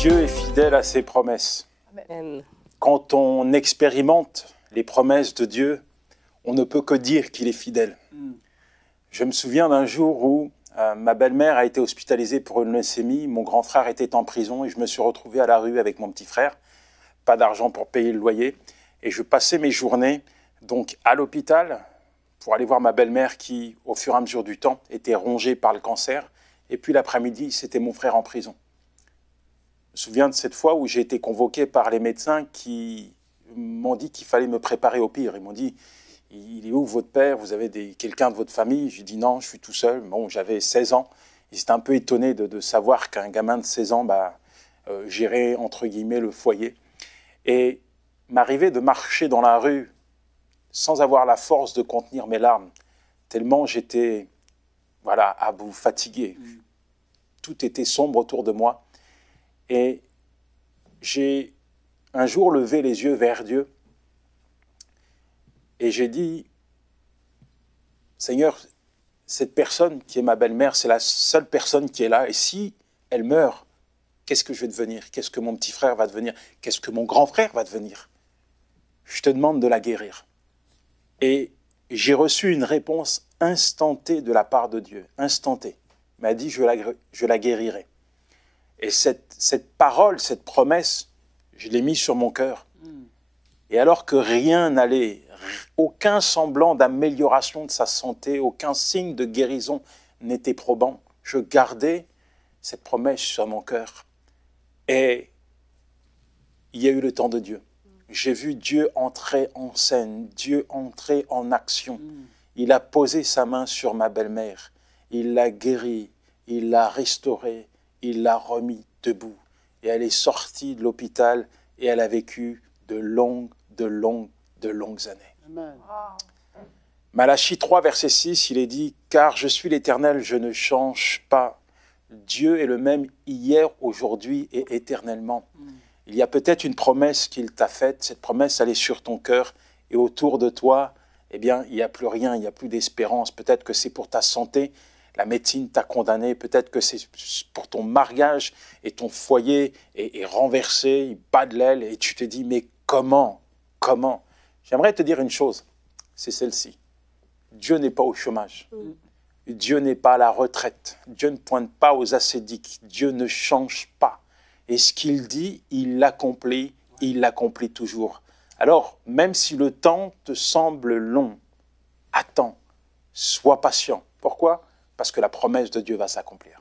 Dieu est fidèle à ses promesses. Amen. Quand on expérimente les promesses de Dieu, on ne peut que dire qu'il est fidèle. Je me souviens d'un jour où ma belle-mère a été hospitalisée pour une leucémie, mon grand frère était en prison et je me suis retrouvé à la rue avec mon petit frère. Pas d'argent pour payer le loyer. Et je passais mes journées donc à l'hôpital pour aller voir ma belle-mère qui, au fur et à mesure du temps, était rongée par le cancer. Et puis l'après-midi, c'était mon frère en prison. Je me souviens de cette fois où j'ai été convoqué par les médecins qui m'ont dit qu'il fallait me préparer au pire. Ils m'ont dit, il est où votre père? Vous avez quelqu'un de votre famille? J'ai dit non, je suis tout seul. Bon, j'avais 16 ans. Ils étaient un peu étonnés de savoir qu'un gamin de 16 ans gérait, entre guillemets, le foyer. Et m'arrivait de marcher dans la rue sans avoir la force de contenir mes larmes, tellement j'étais à bout, fatigué. Tout était sombre autour de moi. Et j'ai un jour levé les yeux vers Dieu et j'ai dit, Seigneur, cette personne qui est ma belle-mère, c'est la seule personne qui est là. Et si elle meurt, qu'est-ce que je vais devenir? Qu'est-ce que mon petit frère va devenir? Qu'est-ce que mon grand frère va devenir? Je te demande de la guérir. Et j'ai reçu une réponse instantanée de la part de Dieu. Instantanée. Il m'a dit, je la guérirai. Et cette parole, cette promesse, je l'ai mise sur mon cœur. Et alors que rien n'allait, aucun semblant d'amélioration de sa santé, aucun signe de guérison n'était probant, je gardais cette promesse sur mon cœur. Et il y a eu le temps de Dieu. J'ai vu Dieu entrer en scène, Dieu entrer en action. Il a posé sa main sur ma belle-mère. Il l'a guérie, il l'a restaurée, il l'a remis debout. Et elle est sortie de l'hôpital et elle a vécu de longues années. Amen. Malachie 3, verset 6, il est dit « Car je suis l'Éternel, je ne change pas. Dieu est le même hier, aujourd'hui et éternellement. » Il y a peut-être une promesse qu'il t'a faite, cette promesse, elle est sur ton cœur, et autour de toi, eh bien, il n'y a plus rien, il n'y a plus d'espérance. Peut-être que c'est pour ta santé, la médecine t'a condamné, peut-être que c'est pour ton mariage, et ton foyer est renversé, il bat de l'aile, et tu te dis, mais comment? J'aimerais te dire une chose, c'est celle-ci. Dieu n'est pas au chômage. Dieu n'est pas à la retraite. Dieu ne pointe pas aux ascédiques. Dieu ne change pas. Et ce qu'il dit, il l'accomplit toujours. Alors, même si le temps te semble long, attends, sois patient. Pourquoi? Parce que la promesse de Dieu va s'accomplir.